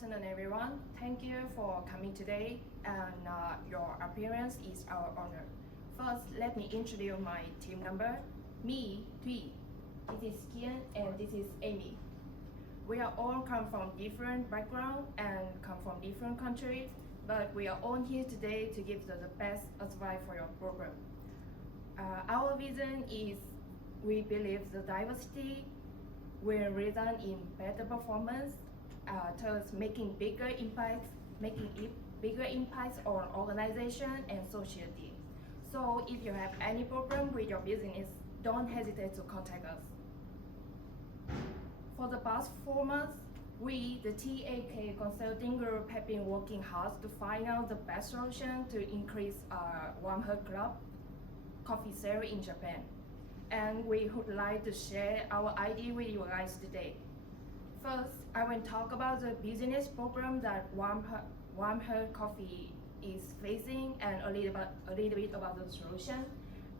afternoon, everyone. Thank you for coming today, and your appearance is our honor. First, let me introduce my team member. Me, Thuy. This is Kian, and this is Amy. We are all come from different background and come from different countries, but we are all here today to give the best advice for your program. Our vision is we believe the diversity will result in better performance, thus making bigger impacts on organization and society. So if you have any problem with your business, don't hesitate to contact us. For the past 4 months, we, the TAK Consulting Group, have been working hard to find out the best solution to increase Warm Heart Club coffee sale in Japan. And we would like to share our idea with you guys today. First, I will talk about the business problem that Warm Heart Coffee is facing and a little bit about the solution.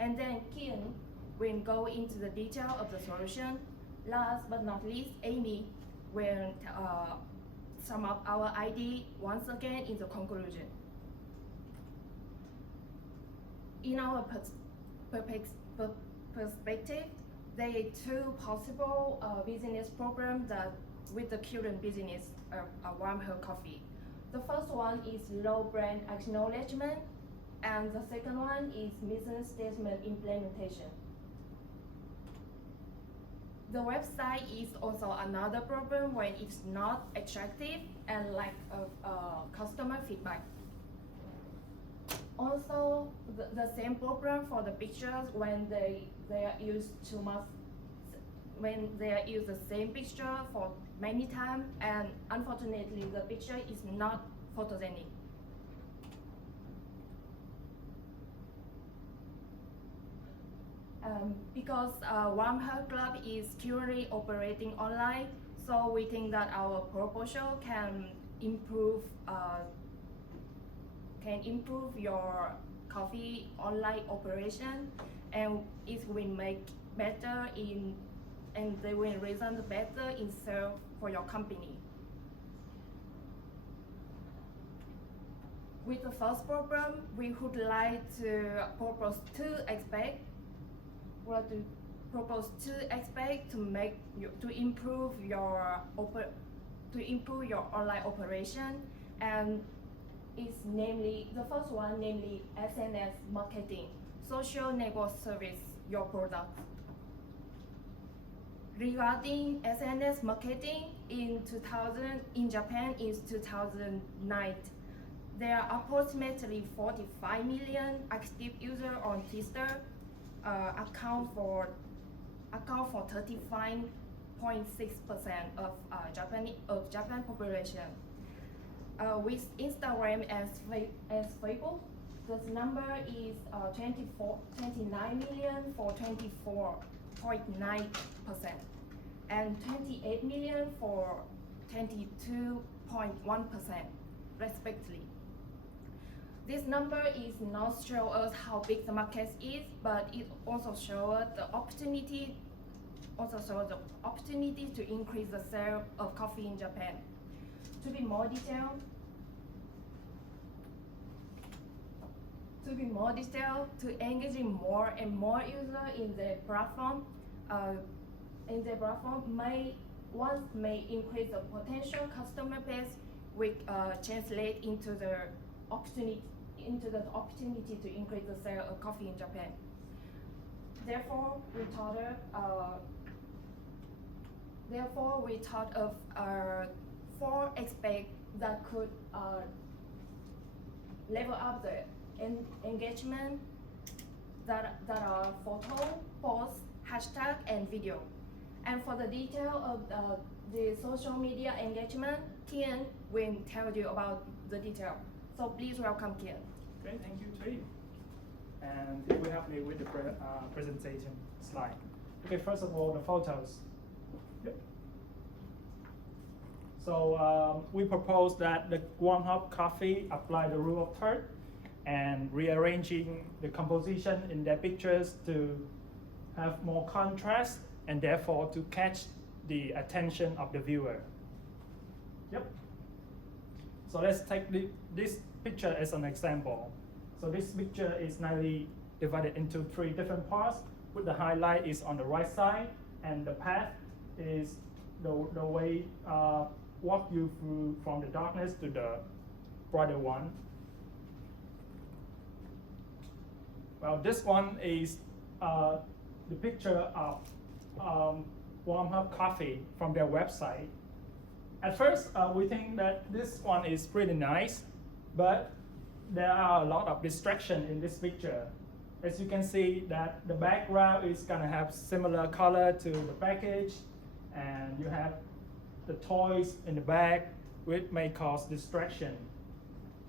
And then Kian will go into the detail of the solution. Last but not least, Amy will sum up our idea once again in the conclusion. In our perspective, there are two possible business problems that with the current business of Warm Heart Coffee. The first one is low brand acknowledgement, and the second one is mission statement implementation. The website is also another problem when it's not attractive and lack of customer feedback. Also, the same problem for the pictures when they are used too much, when they are used the same picture for many times, and unfortunately the picture is not photogenic. Because Warm Heart Club is currently operating online, so we think that our proposal can improve your coffee online operation, and it will make better and they will result better in sales for your company. With the first problem, we would like to propose two aspects. To improve your online operation, and is namely the first one, namely SNS marketing, social network service your product. Regarding SNS marketing in Japan is 2009. There are approximately 45 million active users on Twitter, account for 35.6% of Japan population. With Instagram as Facebook, this number is 29 million for 24.9%, and 28 million for 22.1%, respectively. This number is not show us how big the market is, but it also shows the opportunity to increase the sale of coffee in Japan. To be more detailed, to engage more and more users in the platform, may increase the potential customer base, which translate into the opportunity to increase the sale of coffee in Japan. Therefore, we thought of 4 aspects that could level up the engagement that are photo, post, hashtag, and video. And for the detail of the social media engagement, Kian will tell you about the detail. So please welcome Kian. Great, thank you, Thuy. And he will help me with the presentation slide. Okay, first of all, the photos. Yep. So we propose that the Warm Heart Coffee apply the rule of third and rearranging the composition in their pictures to have more contrast and therefore to catch the attention of the viewer. Yep. So let's take this picture as an example. So this picture is nicely divided into 3 different parts, with the highlight is on the right side, and the path is the way walk you through from the darkness to the brighter one. Well, this one is the picture of Warm Hub Coffee from their website. At first, we think that this one is pretty nice, but there are a lot of distraction in this picture. As you can see, that the background is gonna have similar color to the package, and you have the toys in the back, which may cause distraction.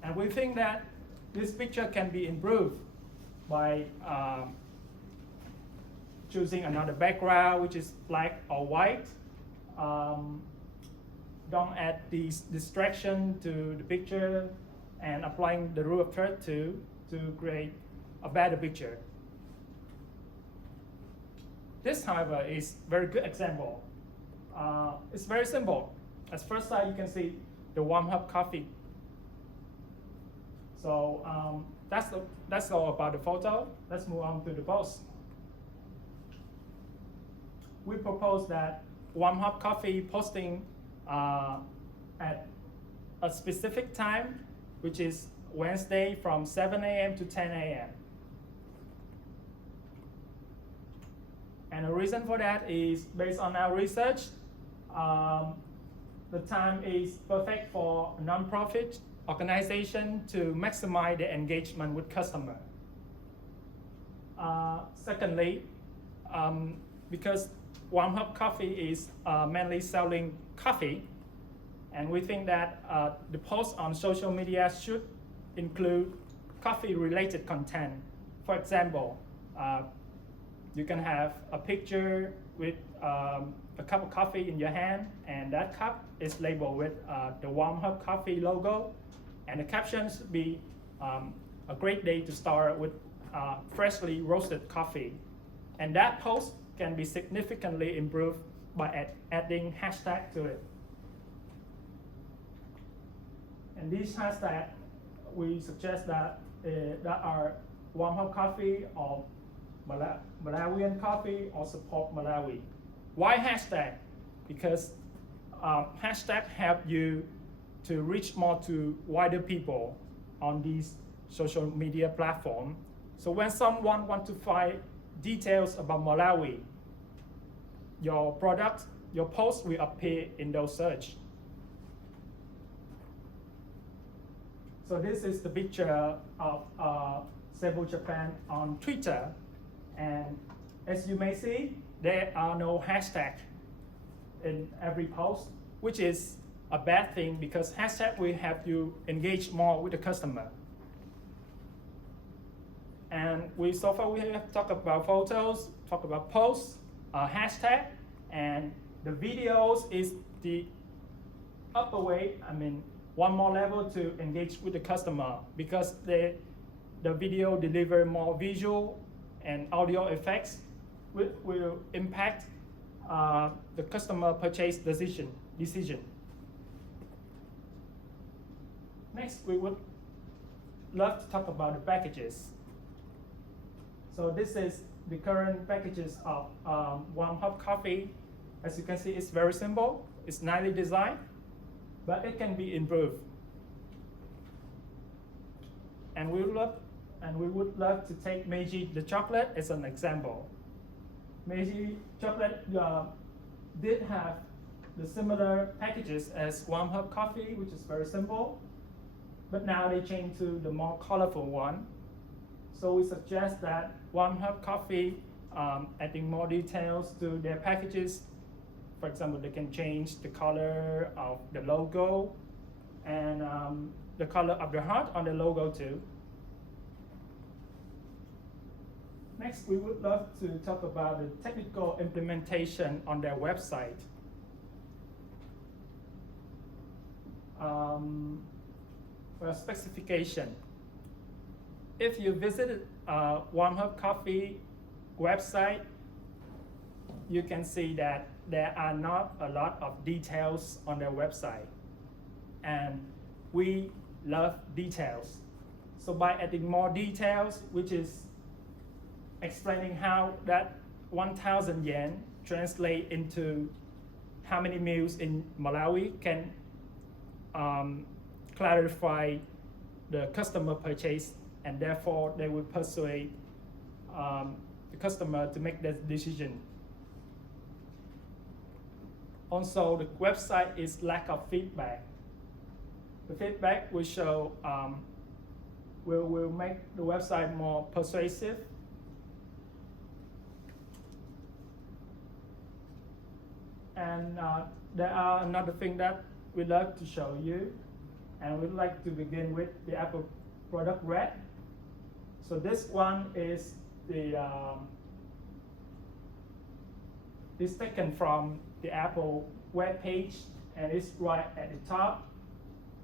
And we think that this picture can be improved by choosing another background, which is black or white. Don't add these distraction to the picture, and applying the rule of third to create a better picture. This, however, is very good example. It's very simple. At first sight, you can see the Warm Hub Coffee. So that's all about the photo. Let's move on to the post. We propose that Warm Hub Coffee posting at a specific time, which is Wednesday from 7 a.m. to 10 a.m. And the reason for that is based on our research. The time is perfect for a non-profit organization to maximize the engagement with customer. Secondly, because Warm Hub Coffee is mainly selling coffee, and we think that the post on social media should include coffee-related content. For example, you can have a picture with a cup of coffee in your hand, and that cup is labeled with the Warm Hub Coffee logo, and the caption should be a great day to start with freshly roasted coffee. And that post can be significantly improved by adding hashtag to it. And these hashtags, we suggest that are Warm Hub Coffee or Malawian coffee or support Malawi. Why hashtag? Because hashtag help you to reach more to wider people on these social media platform. So when someone wants to find details about Malawi, your product, your post will appear in those search. So this is the picture of Cebu, Japan on Twitter. And as you may see, there are no hashtag in every post, which is a bad thing because hashtag will help you engage more with the customer. And so far we have talked about photos, talked about posts, hashtag, and the videos is the upper way, one more level to engage with the customer because the video deliver more visual and audio effects, which will impact the customer purchase decision. Next, we would love to talk about the packages. So this is the current packages of Warm Hub Coffee. As you can see, it's very simple. It's nicely designed, but it can be improved. And we would love to take Meiji the chocolate as an example. Meiji chocolate did have the similar packages as Warm Hub Coffee, which is very simple, but now they changed to the more colorful one. So we suggest that Warm Hub Coffee adding more details to their packages. For example, they can change the color of the logo and the color of the heart on the logo too. Next, we would love to talk about the technical implementation on their website. For specification, if you visited Warm Hub Coffee website, you can see that there are not a lot of details on their website. And we love details. So by adding more details, which is explaining how that 1,000 yen translate into how many meals in Malawi can clarify the customer purchase, and therefore they will persuade the customer to make that decision. Also, the website is lack of feedback. The feedback will show, will make the website more persuasive. And there are another thing that we'd like to show you, and we'd like to begin with the Apple product red. So this one is is taken from the Apple web page, and it's right at the top.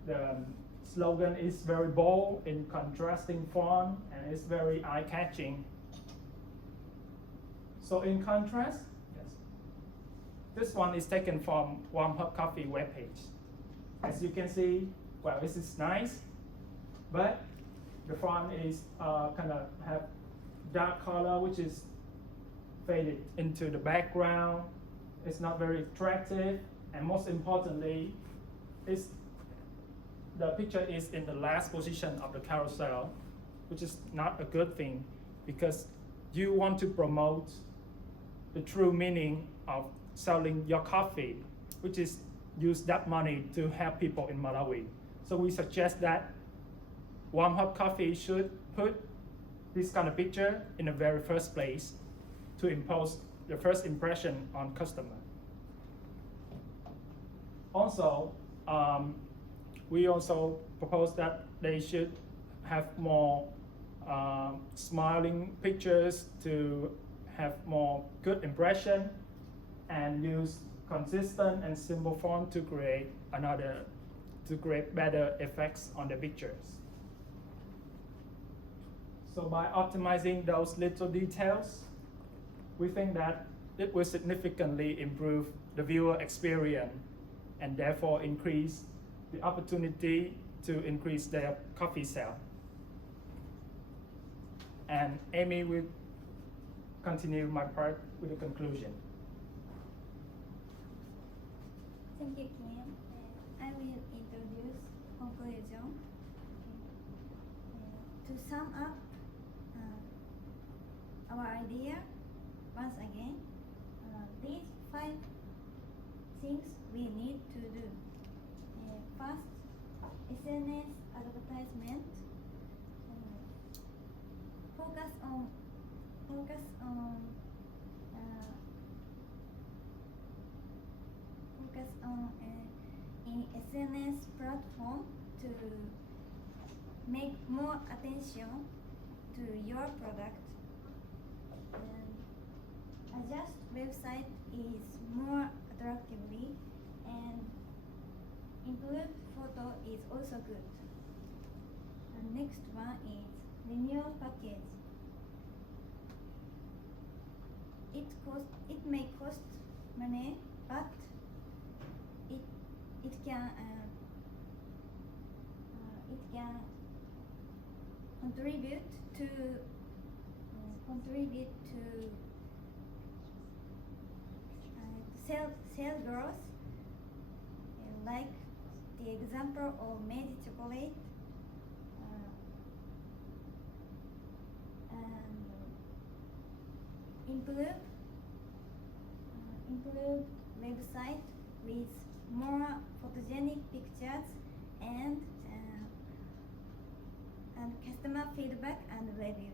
The slogan is very bold in contrasting font, and it's very eye-catching. So in contrast, yes, this one is taken from Warm Hub Coffee webpage. As you can see, well, this is nice, but the font is kind of have dark color, which is faded into the background. It's not very attractive, and most importantly, the picture is in the last position of the carousel, which is not a good thing, because you want to promote the true meaning of selling your coffee, which is use that money to help people in Malawi. So we suggest that Warm Hub Coffee should put this kind of picture in the very first place to impose the first impression on customer. Also, we also propose that they should have more smiling pictures to have more good impression, and use consistent and simple font to create better effects on the pictures. So by optimizing those little details, we think that it will significantly improve the viewer experience, and therefore increase the opportunity to increase their coffee sale. And Amy will continue my part with the conclusion. Thank you, Kim. I will introduce conclusion. To sum up our idea, once again, these 5 things we need to do. First, SNS advertisement. Focus on in SNS platform to make more attention to your product. Adjust website is more attractively, and improved photo is also good. And next one is renewal package. It may cost money, but it can contribute to sales growth, like the example of Meiji chocolate, and improve website with more photogenic pictures and customer feedback and review.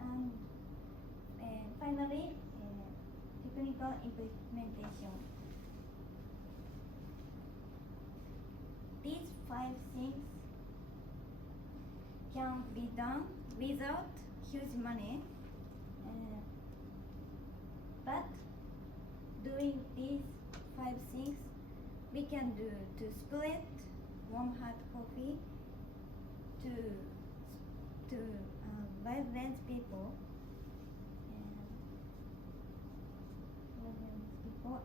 And finally, technical implementation. These 5 things can be done without huge money, but doing these 5 things we can do to spread Warm Hub Coffee to wide range people,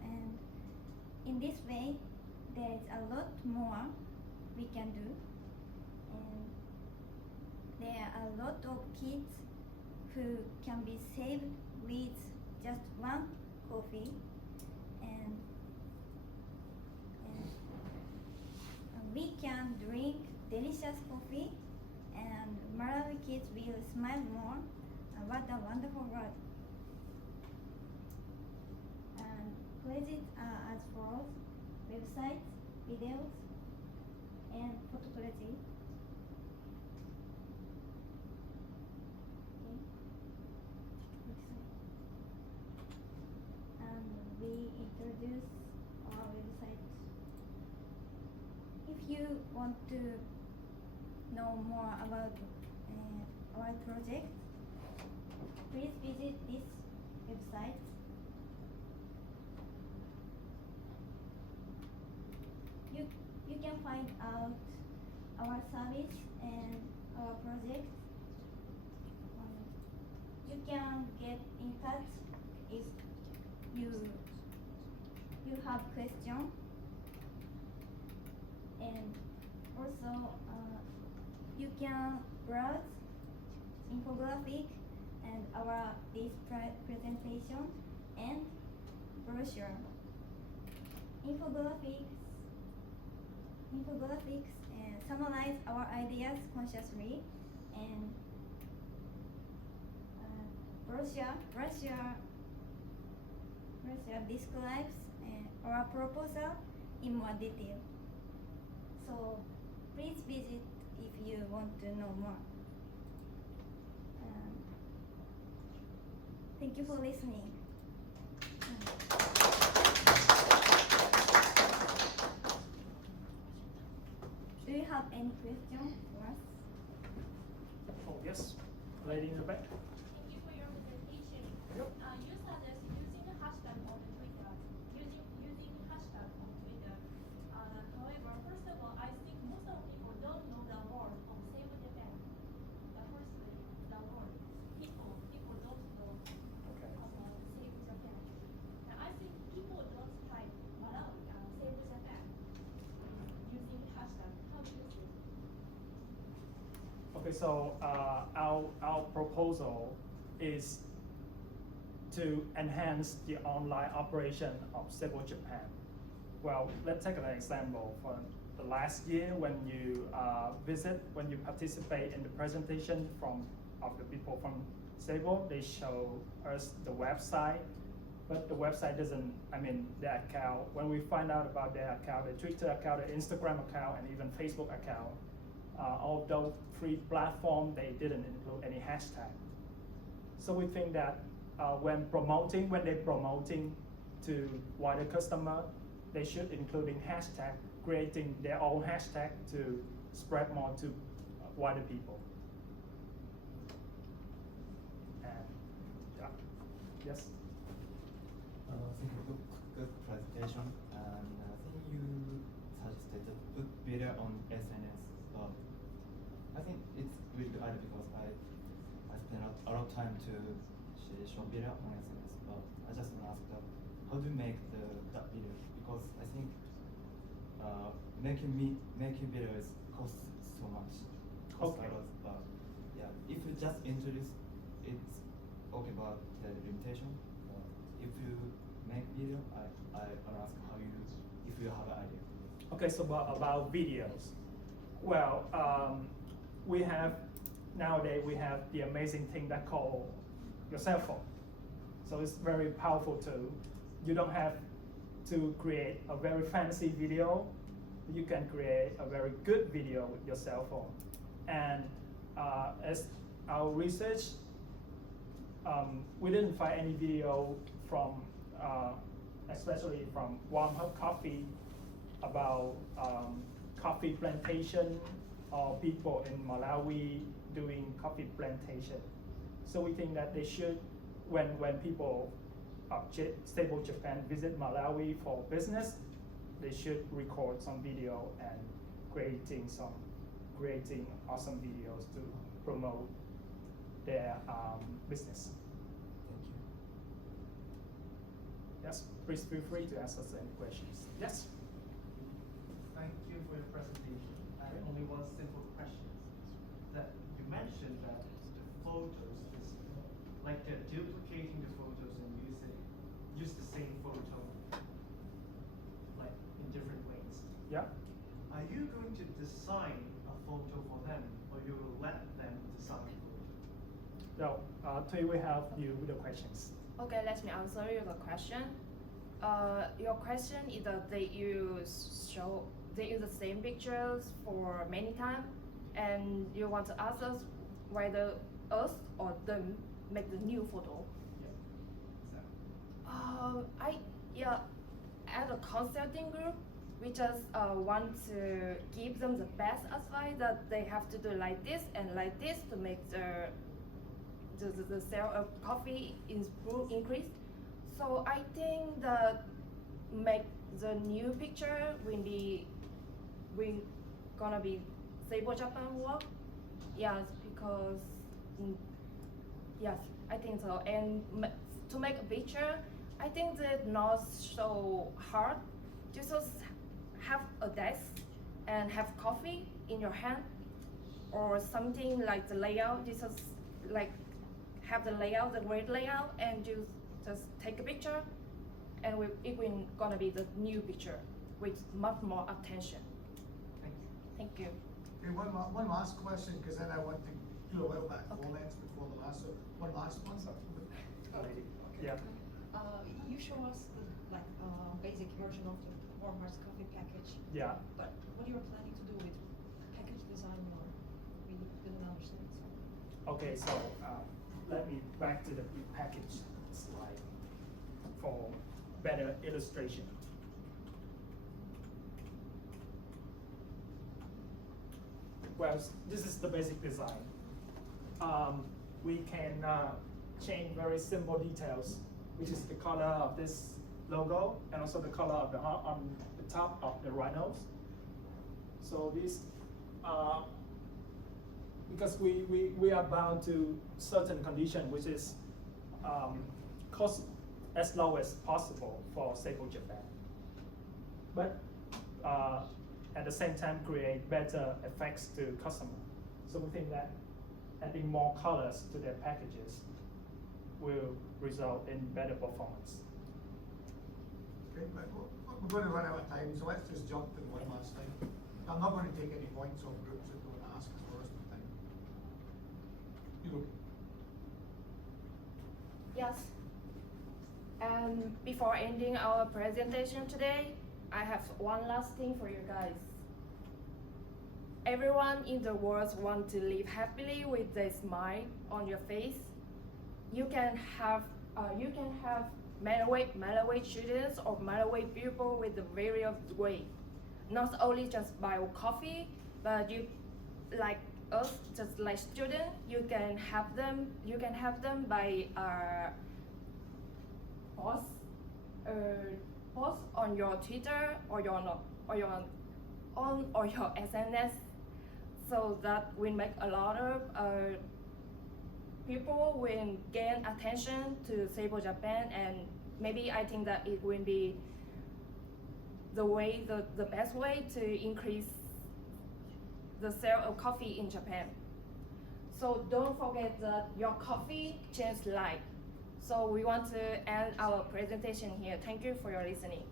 and in this way, there is a lot more we can do, and there are a lot of kids who can be saved with just one coffee, and we can drink delicious coffee, and Malawi kids will smile more. What a wonderful world! And credits are as follows: websites, videos, and photography. Okay. Website. And we introduce our website. If you want to know more about our project, please visit this website. You can find out our service and our project. You can get in touch if you have questions, and also you can browse infographic and our this presentation and brochure. Infographics summarize our ideas consciously, and brochure describes our proposal in more detail. So please visit if you want to know more. Thank you for listening. Do you have any question for us? Oh, yes. Lady in the back. Thank you for your presentation. Yep. You suggest using the hashtag on Twitter. Using hashtag on Twitter. However, first of all, I think most of people don't know the word on Save Japan. Firstly, the word. People don't know Okay. about Save Japan. And I think people don't type Malawi Save Japan using hashtag. How do you see? Okay, so our proposal is to enhance the online operation of Sebo Japan. Well, let's take an example. For the last year, when you when you participate in the presentation of the people from Sebo, they show us the website, but the website doesn't, the account, when we find out about their account, the Twitter account, the Instagram account, and even Facebook account, all of those three platforms, they didn't include any hashtag. So we think that when they're promoting to wider customer, they should including hashtag, creating their own hashtag to spread more to wider people. And yeah, yes. Thank you for good presentation. And I think you suggested to put video on SNS. But I think it's really good idea because I spend a lot of time to show video on SNS. But I just want to ask that how do you make that video? Because I think making videos costs so much. Costs Okay. a lot. But yeah, if you just introduce, it's okay about the limitation. If you make video, I ask how you, if you have an idea. Okay, so about videos. Well, nowadays we have the amazing thing that called your cell phone. So it's very powerful tool. You don't have to create a very fancy video. You can create a very good video with your cell phone. And as our research, we didn't find any video from, especially from Warm Hub Coffee, about coffee plantation or people in Malawi doing coffee plantation. So we think that they should, when people of Stable Japan visit Malawi for business, they should record some video and creating awesome videos to promote their business. Thank you. Yes, please feel free to ask us any questions. Yes? Thank you for your presentation. I have only one simple question. That you mentioned that the photos is like duplicating the photos and use the same photo like in different ways. Yeah? Are you going to design a photo for them, or you will let them design a photo? No, Toyo will help you with the questions. Okay, let me answer your question. Your question is that they use the same pictures for many times, and you want to ask us whether us or them make the new photo. Yeah. As a consulting group, we just want to give them the best advice that they have to do like this and like this to make the sale of coffee increase. So I think that make the new picture we gonna be Seibo Japan work. Yes, because yes, I think so. And to make a picture, I think that not so hard. Just have a desk and have coffee in your hand, or something like the layout. Just like have the layout, the great layout, and you just take a picture, and it will gonna be the new picture with much more attention. Thank you. Thank you. Okay, one last question, because then I want to do a little bit of Okay. comments before the last, so one last one. Yeah. You show us the basic version of the warm hearts coffee package. Yeah. But what you're planning to do with package design more, we didn't understand. So. Okay, so let me back to the package slide for better illustration. Well, this is the basic design. We can change very simple details, which is the color of this logo and also the color of the on the top of the rhinos. So this, because we are bound to certain condition, which is cost as low as possible for Seiko Japan, but at the same time create better effects to customer. So we think that adding more colors to their packages will result in better performance. Okay, but we're going to run out of time, so let's just jump to one last thing. I'm not going to take any points on groups that don't ask us for us of time. You okay? Yes. And before ending our presentation today, I have one last thing for you guys. Everyone in the world wants to live happily with a smile on your face. You can have middleweight students or middleweight people with the various way. Not only just buy coffee, but you like us, just like students, you can have them by post on your Twitter or your SNS, so that will make a lot of people will gain attention to Seibo Japan, and maybe I think that it will be the best way to increase the sale of coffee in Japan. So don't forget that your coffee changes life. So we want to end our presentation here. Thank you for your listening.